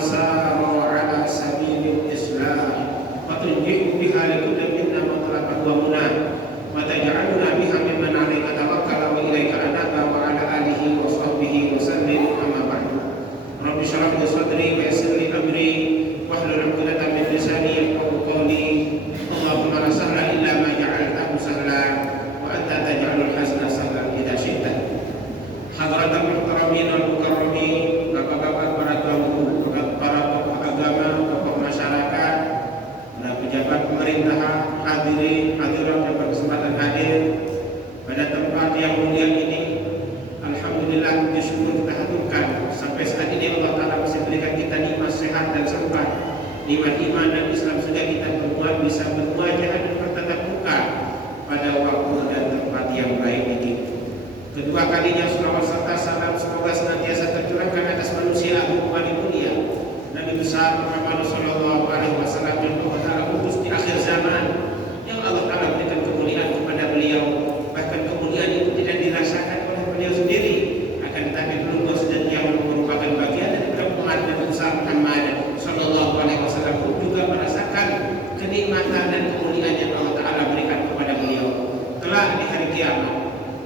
sara ala sabilil islam wa tunji'u biha likulli minna matlaqan wa munah wa taj'aluna biha mimman 'alaika tawakkala wa ilaika anaba wa 'ala alihi wa sahbihi wa sallim amma ba'du. Rabbi shrah li sadri wa yassir li amri wahlul 'uqdatam min lisani yafqahu qawli. Allahumma la sahla illa ma ja'altahu sahlan wa anta taj'alul hazna sahlan idza syi'ta. Hadratul muhtaramin wal mukarramin, bapak-bapak, para tamu, para tokoh agama, tokoh masyarakat, para pejabat pemerintahan, hadirin hadirat yang berkesempatan hadir pada tempat yang mulia ini. Alhamdulillah, syukur kita haturkan sampai saat ini Allah Ta'ala masih berikan kita nikmat sehat dan sempat, nikmat iman dan Islam, sudah kita berbuat bisa berwajah dan bertatap muka pada waktu dan tempat yang baik ini. Kedua kalinya salawat serta salam semoga senantiasa tercurahkan atas manusia agung paling mulia Nabi besar Muhammad sallallahu alaihi wasallam yang Allah Ta'ala utus di akhir zaman, yang Allah Ta'ala berikan kemuliaan kepada beliau, bahkan kemuliaan itu tidak dirasakan oleh beliau sendiri, akan tetapi beliau sedang yang merupakan bagian dari umat Nabi besar Muhammad sallallahu alaihi wasallam pun juga merasakan kenikmatan dan kemuliaan yang Allah Ta'ala berikan kepada beliau. Kelak di hari kiamat,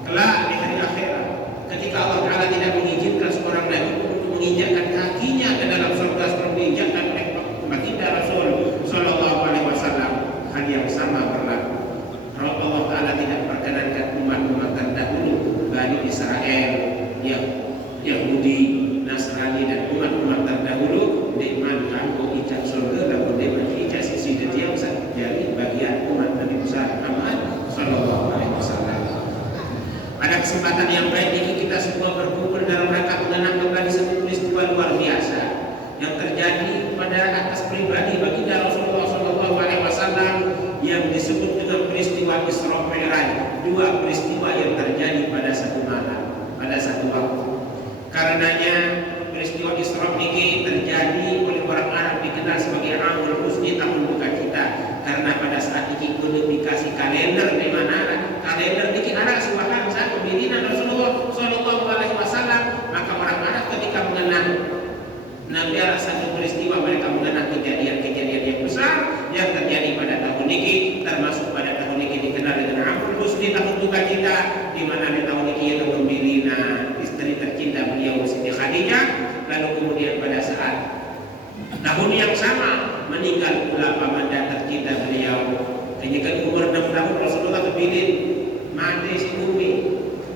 kelak di hari akhirat, ketika Allah Ta'ala tidak mengizinkan seorang nabi untuk menginjakkan kakinya ke dalam surga seperti diinjakkan oleh baginda Rasul sallallahu alaihi wasallam, hal yang sama berlaku. Allah Ta'ala tidak perkenankan umat-umat terdahulu, Bani Israel, Yahudi, Nasrani dan umat-umat terdahulu dimankan ijak surga dan dimankan sisi kecil jadi bagian umat Nabi besar Muhammad sallallahu alaihi wasallam. Pada kesempatan yang baik ini kita semua berkumpul dalam rangka mengenang kembali satu peristiwa luar biasa yang terjadi pada atas pribadi baginda Rasulullah SAW yang disebut dengan peristiwa Isra Mi'raj. Dua peristiwa yang terjadi pada satu malam, pada satu waktu. Karenanya peristiwa Isra ini terjadi oleh orang Arab dikenal sebagai Amul Husni, tahun duka kita, karena pada saat ini kodifikasi kalender di mana kalender ini anak suwahan saat pembinaan Rasulullah sallallahu alaihi wasallam, maka orang Arab ketika mengenang Nabi Allah satu peristiwa, mereka mengenang kejadian-kejadian yang besar yang terjadi pada tahun ini, termasuk pada tahun ini dikenal dengan Amul Husni, tahun duka kita, di mana di tahun ini yaitu pembinaan istri tercinta beliau Siti Khadijah. Lalu kemudian pada saat tahun yang sama meninggal pula pamanda tercinta beliau, kenyatakan umur 6 tahun Rasulullah terpilih mati si Umi.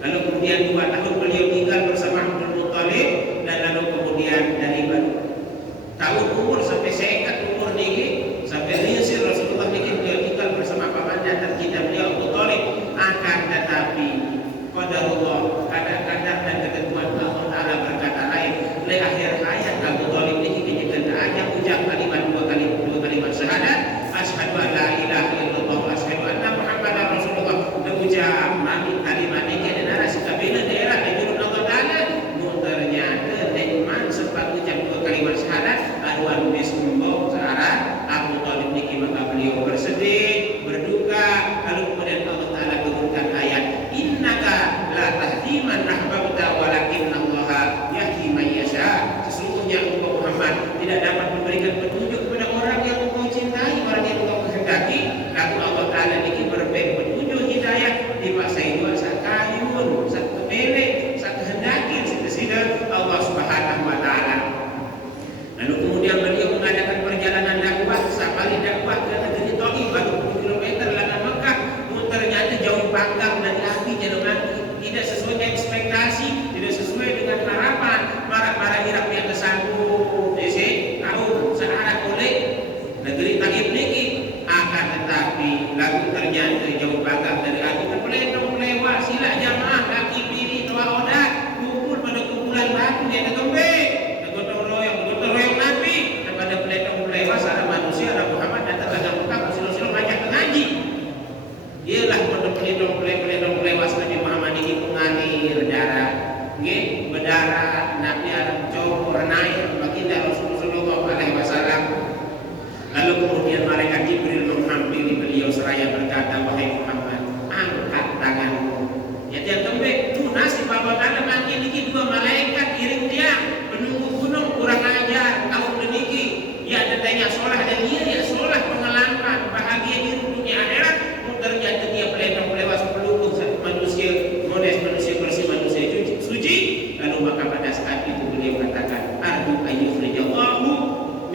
Lalu kemudian 2 tahun beliau tinggal bersama Abdul Muttalib, dan lalu kemudian dari baru tahun umur sampai seikat umur niki sampai rinsir Rasulullah niki beliau tinggal bersama pamanda tercinta beliau Abu Thalib. Akan tetapi qadarullah, kadar dan ketentuan Allah Ta'ala berkata lain. Di akhir hayat Abu Thalib niki kenyatakan hanya ucap dua kalimat syahadat, asyhadu an la ilaha illallah wa asyhadu anna Muhammadar Rasulullah. Ucap mami kalimat ini dan narasi kabina daerah di jurun Allah Ta'ala. Ternyata iman sempat ucap 2 kalimat syahadat, aduan bismillah searah Abu Thalib niki, maka beliau bersedih, berduka. Lalu kemudian Allah Ta'ala turunkan ayat, innaka la tahdi man ahbabta walakinnallaha yahdi man yasha. Sesungguhnya engkau Muhammad tidak dapat memberikan petunjuk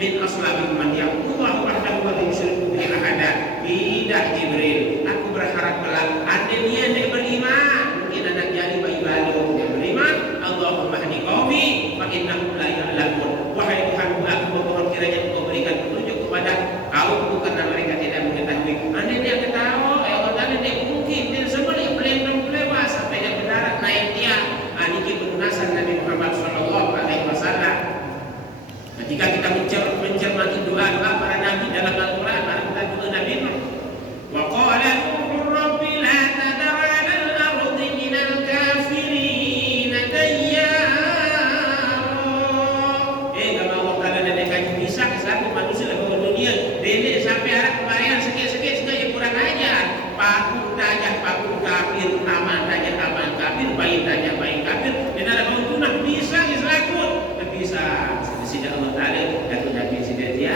min aslabihim man ya'budullaha wahdahu wa la yusyriku bihi ahada. Tidak Jibril, aku berharap kelak ada dia yang beriman, mungkin anak jadi bayi baru yang beriman. Allahumma hdi qaumi fa innahum la ya'lamun. Wahai Tuhanku, aku memohon kiranya Engkau berikan petunjuk kepada kaumku karena mereka tidak mengetahui. Anda dia ketahui, Allah Taala dia mungkin dia sebelum belum sampai dia mendarat naik dia. Niki penunasan Nabi Muhammad sallallahu alaihi wasallam. Ketika kita mencermati doa-doa para nabi dalam Al-Qur'an, kita doa Nabi Nuh. Wa qala Nuh rabbi la tadar 'ala al-ardi minal kafirin dayyara. Kalau Allah Taala nenekan bisa satu manusia dalam dunia, dene sampai arah kemarin sikit-sikit saja kurang ajar. Paku tajah paku kafir, taman tajah taman kafir, bayi tajah bayi kafir. Dan ada kaum tunah bisa diselakut, bisa. Sida Allah Taala atau Nabi sida dia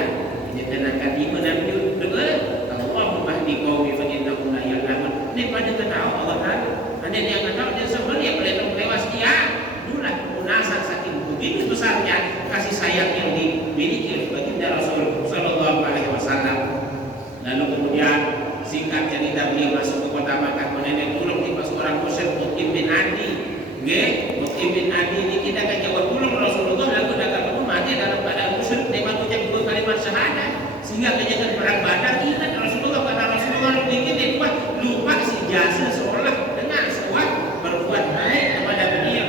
ditenakan iman dan doa Allahumma hdi qaumi fa innahum la ya'lamun. Ini pada tahu Allah Taala. Anda yang tahu dia sebenarnya boleh lewas dia. Itulah penasan saking begitu besarnya kasih sayang yang dimiliki oleh baginda Rasul sallallahu alaihi wasallam. Lalu kemudian singkat cerita beliau masuk ke kota Makkah, meneneng tulung di seorang musyrik Mut'im bin Adi. Nggih, Mut'im bin Adi ini kita kan jawab tulung Rasulullah lalu datang mati dalam keadaan musyrik dengan mengucap dua kalimat syahadat sehingga kejadian perang Badar ingat Rasulullah karena Rasulullah bikin dia lupa si jasa seolah dengan sekuat berbuat baik kepada beliau.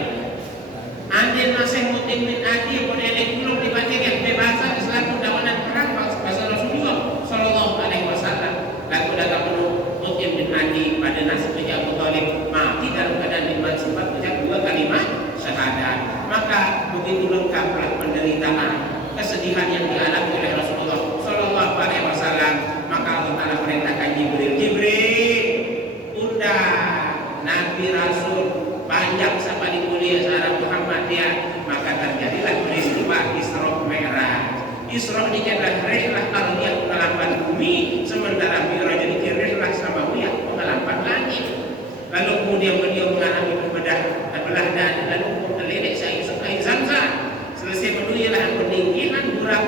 Andai masih Mut'im bin Adi menelek tulung dibandingkan bebasan Islam dawanan perang bahasa Rasulullah sallallahu alaihi wasallam. Lalu datang Mut'im bin Adi pada nasib Abu Thalib mati dalam keadaan iman sempat mengucap dua kalimat syahadat. Maka begitu lengkaplah penderitaan, kesedihan yang dialami oleh Rasulullah sallallahu alaihi wasallam. Maka Allah Taala perintahkan Jibril, undang Nabi Rasul panjang sampai di mulia seorang Muhammadiyah. Maka terjadilah peristiwa Isra Mi'raj. Isra ini adalah rihlah ardhiyah pengelapan bumi, sementara Mi'raj ini rihlah samawiyah pengelapan langit. Lalu kemudian beliau mengalami belah dan lalu melirik air Zamzam. Selesai menulilah peninggian burak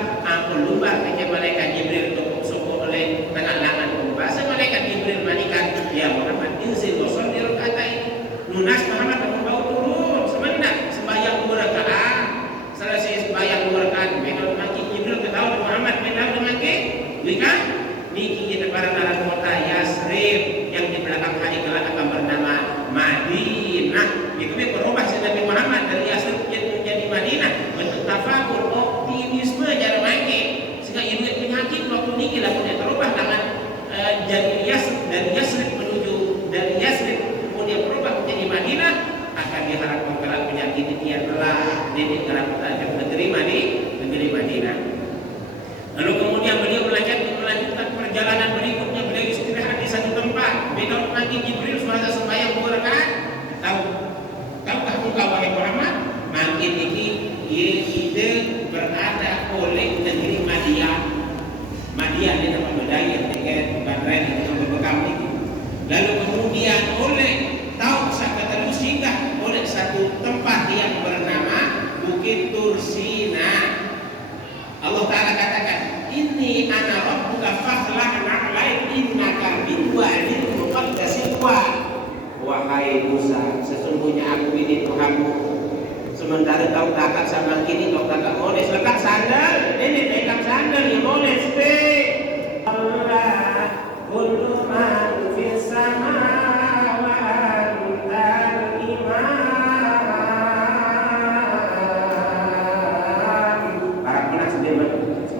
lumbar kepada malaikat Jibril untuk sokong oleh tangan langan bahasa malaikat Jibril manikan ya Muhammad inzil wa sholli rakaatain. Lunas Muhammad membawa turun sebentar sembahyang 2 rakaat. Selesai sembahyang 2 rakaat benar maki Jibril ketahui Muhammad benar maki nikah niki kita para narang kota Yasrib yang di belakang hari kelak akan bernama Madinah. Itu berubah Nabi Muhammad dari Yasrib menjadi Madinah. Bentuk tafakur, optimisme cara makin sehingga ibu penyakit waktu niki lah kemudian terubah tangan dari Yasrib menuju dari Yasrib kemudian berubah menjadi Madinah. Akan diharapkan kelak penyakit ini telah dikerap negeri Madinah. Lalu kemudian beliau melanjutkan perjalanan berikutnya. Beliau istirahat di satu tempat. Beda lagi Jibril semasa sembahyang 2 rakaat. Tahukah engkau wahai Muhammad? Makin ini ide berada oleh negeri Madian. Madian ini nama budaya dengan Bahrain yang berbekam ini. Lalu kemudian oleh tahu kata singgah oleh satu tempat yang bernama Bukit Tursina. Allah Ta'ala katakan ini ana rabbuka fakhla'na 'alaik innaka bil wadil muqaddasil wa. Wahai Musa, sesungguhnya aku ini Tuhanmu. Sementara kau kakak sama kini kau kakak moles letak sandal. Ini letak sandal ya moles be. Allah kullu man fis sama wa antal imam.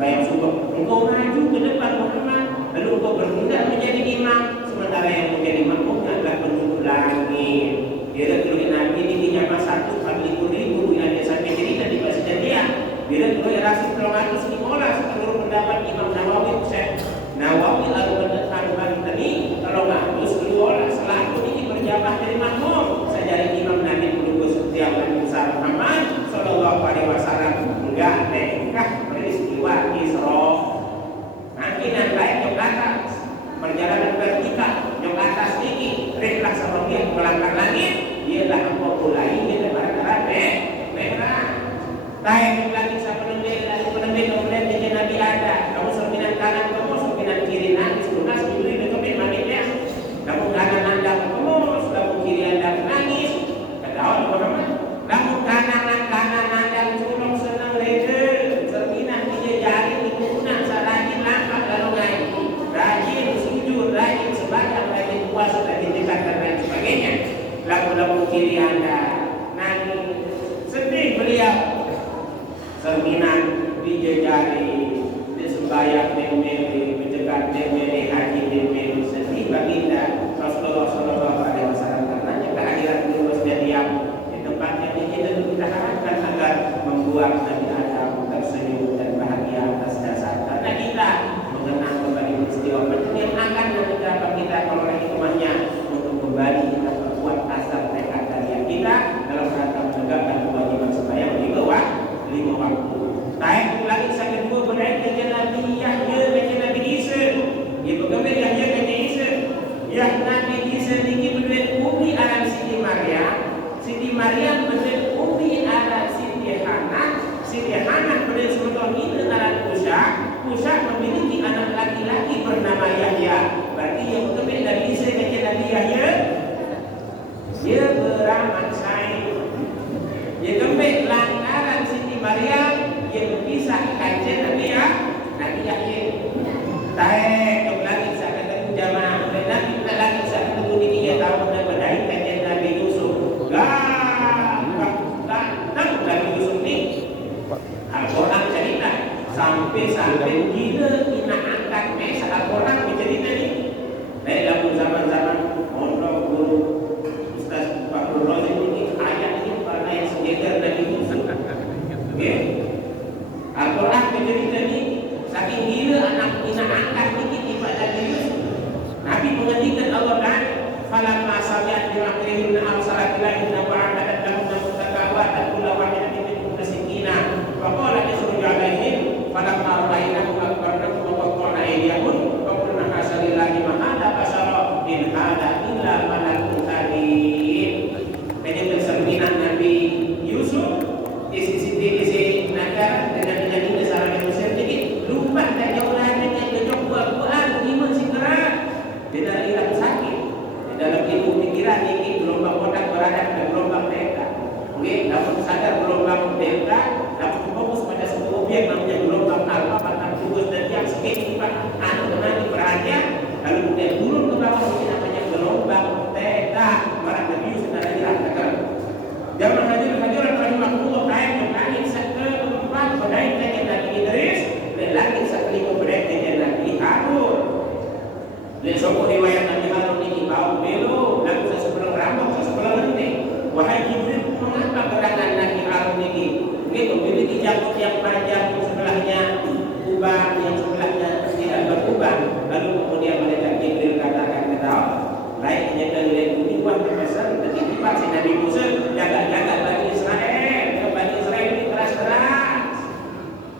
Bayang subuh, engkau maju ke depan Muhammad, lalu engkau bertindak menjadi imam, sementara yang menjadi makmum adalah penduduk langit. Dia tulis Nabi ini zaman 1 ribu yang dia sampai cerita di bahasa dia. Dia tulis Rasul 315 menurut pendapat Imam Nawawi, Syekh Nawawi Al-Albani tadi kalau ngatus keluar selalu ini berjabah dari makmum. Saya Imam Nabi penduduk setiap besar Muhammad sallallahu alaihi wasallam enggak nekah peristiwa Isra. Nanti yang lain yang atas perjalanan vertikal yang atas ini rihlah sama dia melangkah langit ialah engkau mulai kita pada merah. Tayyib lagi siapa nabi lalu nabi kemudian jadi Nabi dijejari disembahyang memeli mencegat memeli haji memeli sedih baginda Rasulullah Shallallahu Alaihi Wasallam karena kehadiran beliau setiap di tempatnya kita harapkan agar membuat Nabi Adam tersenyum dan bahagia atas dasar karena kita mengenang kembali peristiwa penting yang akan menimpa kita kalau lagi rumahnya untuk kembali kita perkuat asal tekad dan kita dalam rangka menegakkan kewajiban sembahyang di bawah 5 waktu. Taib lagi saya kedua berkait dengan Nabi Yahya dengan Nabi Isa. Dia berkembang Yahya dengan Isa. Ya Nabi Isa ini berdua Umi alam Siti Maryam. Siti Maryam berdua Umi alam Siti Hana. Siti Hana berdua sebetulnya ini alam Musa. Musa memiliki anak laki-laki bernama Yahya. Berarti yang berkembang Nabi Isa dengan Nabi Yahya. Dia beramal saing. Dia kembali lantaran Siti Maryam yang berpisah kajian Nabi Yahya. Tahe kembali saat ketemu jamaah. Nabi kita lagi saat ketemu ini dia tahu benar kajian Nabi Yusuf. Nabi Yusuf ni Al-Quran cerita sampai gila kita angkat mesa Al-Quran bercerita ni. Dalam zaman-zaman mondok guru Ustaz Fakrul Razim ini ayat ini para yang sejajar Nabi Yusuf. Okay. Al-Quran bercerita ni saking gila anak kita angkat dikit ibadah Yusuf. Nabi menghentikan Allah dan falamma sami'at bi makrihim arsalat ilaihim wa'adat lahum mutakawatan kullu wahidatin minhum sikina wa qala ikhruj alaihim falamma ra'aynahu akbarnahu wa qatta'na aydiyahum wa qulna hasya lillahi ma hadha basara in hadha illa malakun karim. Jadi persembinan Nabi Yusuf isi negara dengan ini salah Mesir dikit lupa dan jauh lagi yang kejok buah-buahan iman segera tidak hilang sakit di dalam ilmu pikiran ini gelombang otak berada pada gelombang delta. Oke, dapat sadar gelombang delta dapat fokus pada sebuah objek namanya gelombang alfa bahkan tugas dan yang sekitar kemana berada lalu kemudian turun ke bawah ini namanya gelombang theta. Barang Nabi Yusuf sudah dirasakan zaman hadiran rahimahullah kain langit sekeempat berkait dengan Nabi Idris dan langit sekelima berkait dengan Nabi Harun. Dan semua riwayat Nabi Harun ini bau belo lalu sebelum rambut sebelum ini. Wahai Jibril, mengapa gerangan Nabi Harun ini? Dia memiliki janggut yang panjang yang sebelahnya kubang yang sebelahnya tidak berkubang. Lalu kemudian malaikat Jibril katakan kepada lainnya dari bumi buat berpesan ketika si Nabi Musa jaga-jaga Bani Israel. Bani Israel ini keras-keras.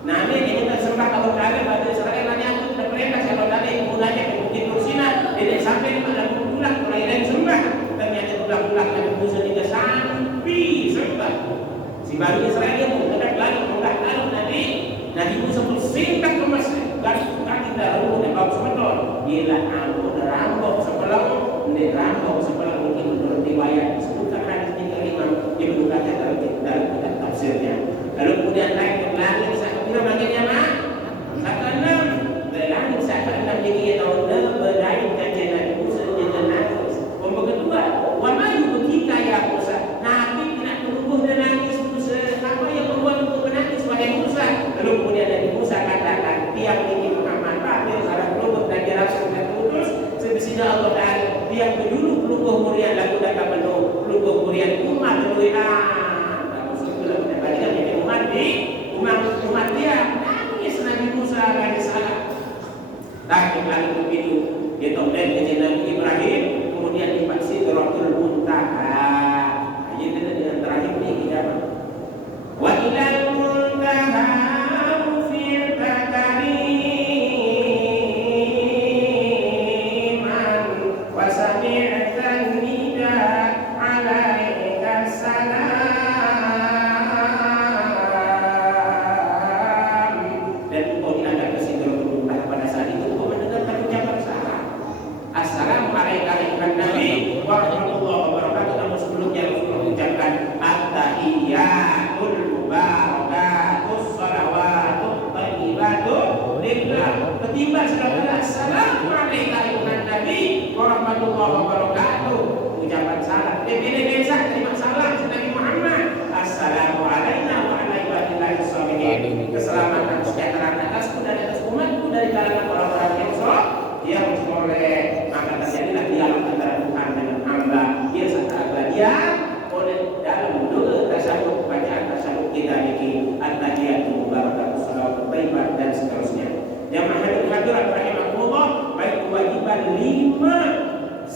Nabi ini tersembah kalau ada Bani Israel nanti aku tidak mereka kalau tadi mulanya ke Bukit Nursina tidak sampai pada pulang mulai dan sembah ternyata pulang-pulang Nabi Musa tidak sampai sembah. Si Bani Israel dia menghadap lagi menghadap Nabi Musa pun singkat ke Mesir garis kaki dahulu dan bau sebetul gila ampun rambut sebelah ini rambut sebelah mungkin menurut riwayat disebutkan hadis yang kelima dia menukatnya dalam kitab tafsirnya. Lalu kemudian naik ke langit saat kira bagiannya mah saat ke-6 langit saat ke-6 dia tahu berdaya kajian Nabi Musa dengan nangis. Nombor kedua wa ma yubkika ya Musa. Nabi tidak menunggu dan nangis Musa. Apa yang membuat untuk menangis wahai Musa? Lalu kemudian Nabi Musa katakan tiap ini Muhammad Pak salah pelubuk dan rasul dan kudus sebesar Allah Ta'ala tiap penduduk pelubuk murian lagu dapat penuh pelubuk murian umat berdoa. Sebelum dibandingkan dengan umat di umat dia nangis Nabi Musa alaihissalam. Tapi lalu begitu dia tolong dengan Nabi Ibrahim kemudian di Sidratul Muntaha. Ayat dengan terakhir ini kita wa ilal muntaha fil takariman wa sami'tan nida alaika salam. Dan engkau diangkat ke Sidratul Muntaha pada saat itu engkau mendengarkan ucapan salam. Assalamualaikum warahmatullahi Nabi wa rahmatullahi wabarakatuh. Namun sebelumnya Rasulullah ucapkan at-tahiyyatul mubarakatus salawatut thayyibatu lillah. Ketimbang setelah assalamualaikum Nabi wa rahmatullahi wabarakatuh ucapan salam. Biasa terima salam Nabi Muhammad. Assalamualaikum wa rahmatullahi wabarakatuh. Keselamatan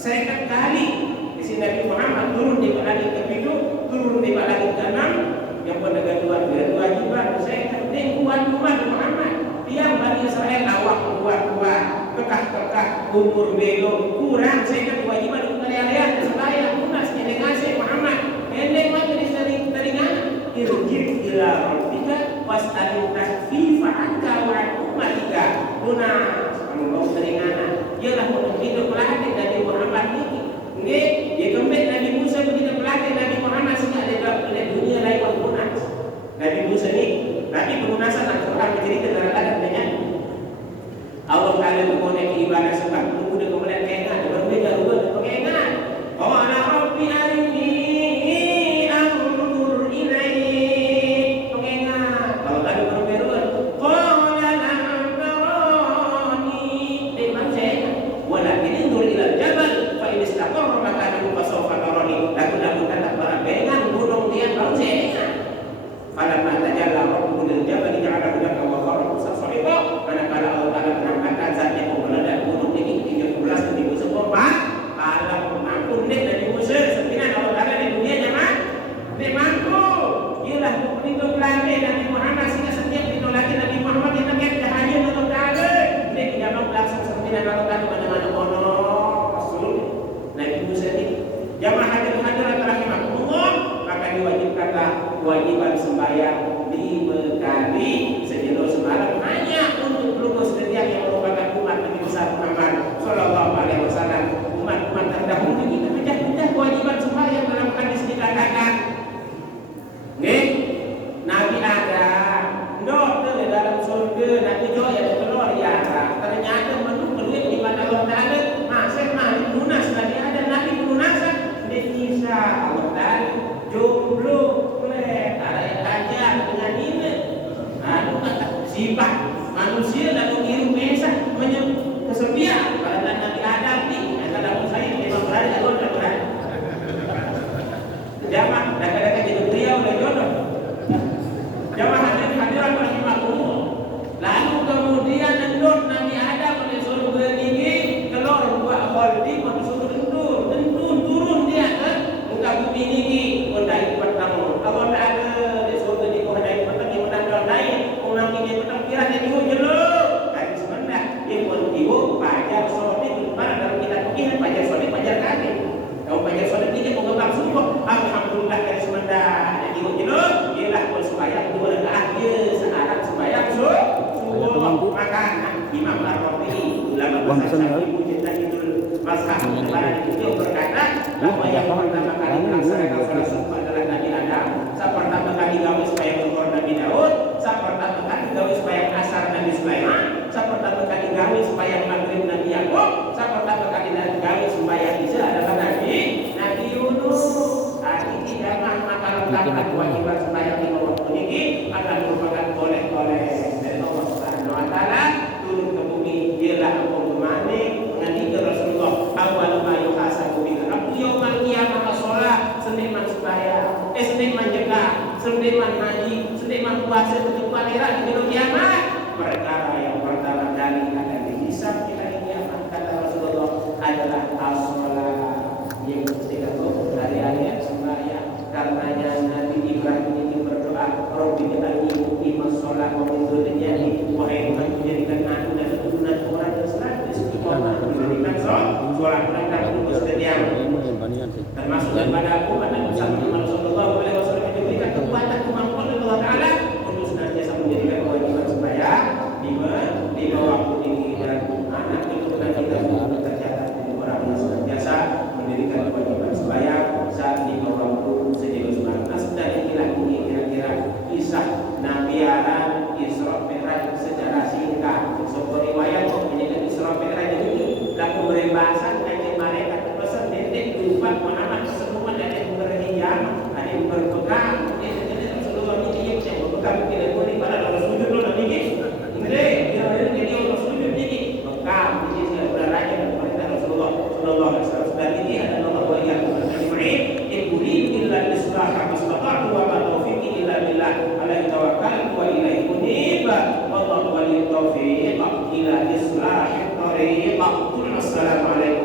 Second kali di sini Nabi Muhammad turun di langit ke-7, turun di langit ke-6, yang pada kewajiban saya penting kuat umat Muhammad. Tiang Bani Israel awak kuat kekah umur belo kurang saya kewajiban untuk kalian supaya lunas delegasi Muhammad. Endek mah dari mana? Irji ila rabbika was'alil tahfifa anka wa ummatika. Lunas anu dari mana? Ialah untuk hidup latih Nabi Muhammad ini. Nggih, dia kembali Nabi Musa begitu pelatih Nabi Muhammad sehingga ada dunia lain yang lunas. Nabi Musa ini, tapi pelunasan Al-Quran menjadi keterangan dengan Allah Ta'ala mengonek ibadah sebab kemudian kemudian keingat berbeda rubah pengingat. Qala rabbi arini anzur ilaik. Pengingat. Kalau tadi berbeda qala lam tarani. Memang saya walakin anzur ila jabal fa in istaqarra makanahu fa sawfa tarani. Lalu kata berbeda gunung dia baru saya ingat. Falamma tajalla rabbuhu lil jabali ja'alahu dakka wa kharra sa'iqa. Manakala Allah Ta'ala menampakkan zat yang meledak gunung ini 13 10 alam ampun nih Nabi Musa sepindah Allah Ta'ala di dunia jemaah nih mampu ialah pelindung lagi Nabi Muhammad sehingga setiap itu lagi Nabi Muhammad kita kaya hanya Allah Ta'ala ini tidak mau langsung sepindah Allah Ta'ala mana-mana kono Rasul Nabi Musa ini jemaah hadirat rahimahumullah maka diwajibkanlah kewajiban sembahyang 5 kali sejenuh semalam hanya untuk pelukis setiap yang merupakan umat Nabi besar Muhammad Sallallahu Alaihi Wasallam. Umat-umat terdahulu kita pecah-pecah kewajiban sembahyang dalam hadis dikatakan. Nih, Nabi Adam, di dalam surga, Nabi Joy ada keluar ya. Ternyata menurut di mana Allah Taala masih malik lunas Nabi Adam, Nabi lunasan Indonesia Allah Taala jomblo sifat manusia lalu ngirim mesa kesepian pada Nabi Adam ini kata saya memang berada di luar berada jamaah kadang-kadang jadi beliau dan jodoh jamaah hadirat rahimahumullah lalu kemudian endor Nabi Adam oleh surga tinggi keluar buat khaldi disuruh turun dia ke muka bumi tinggi mendai pertama Allah Ta'ala di surga di mendai pertama naik orang ini penampilan yang ibu jeluk dari sebenarnya ibu pajar solat itu mana dalam kita begini pajar solat pajar kaki kalau pajar solat ini mau ngebang subuh alhamdulillah dari sebenarnya yang ibu jeluk ialah pun sembahyang 2 rakaat sekarang sembahyang subuh makan Imam Ar-Rafi ulama besar ibu cinta itu mazhab lebaran itu berkata bahwa yang pertama kali melaksanakan salat subuh adalah Nabi Adam pertama kali gawe supaya keluar Nabi Daud pertama kali gawe supaya asar Nabi Sulaiman pertama kali gawe supaya maghrib Nabi Yakub pertama kali gawe supaya Isa adalah Nabi Yunus tadi tidak maka lengkap kewajiban supaya lima waktu ini akan merupakan oleh-oleh dari Allah Subhanahu wa Ta'ala turun ke bumi ialah pengumane menghadiri Rasulullah awal ma yuhasabu bil abdu yaumal qiyamah shalah seniman supaya seniman jaga seniman haji seniman puasa untuk akhirat di kiamat perkara yang pertama kali akan dihisab di hari kiamat kata Rasulullah adalah as-shalah yang ketika hari-hari sembahyang karenanya Nabi Ibrahim ini berdoa Rabbi ja'alni muqimas shalah wa min dzurriyyati wahai Tuhan jadikan aku dan keturunan orang Islam istiqomah menjadikan sholat mereka terus setiap termasuk daripada aku pada Muhammad sallallahu alaihi wasallam diberikan kekuatan kemampuan oleh Allah Taala untuk senantiasa menjadikan kewajiban sembahyang lima waktu ini dan anak keturunan kita tercatat di orang yang senantiasa mendirikan kewajiban sembahyang saat 5 waktu sejauh semalam. Nah, sudah inilah ini kira-kira kisah Nabi Adam Isra Mi'raj secara singkat. Sebuah riwayat menjadi Isra Mi'raj ini laku berbahasa dengan malaikat berpesan detik Tuhan Muhammad keseluruhan ada yang berhijab, ada yang berpegang. Ini Rasulullah ini yang berpegang tidak boleh pada orang sujud loh ini. Ini jadi orang sujud ini pegang ini sudah beraraja dan perintah Rasulullah Sallallahu Alaihi Wasallam. Dan ini adalah Allah yang berfirman, "Iquli illa islah mastata'tu wa ma taufiqi illa billah. Alaihi tawakkaltu wa ilaihi unib. Wallahu waliyut taufiq ila islahit thariq." Assalamualaikum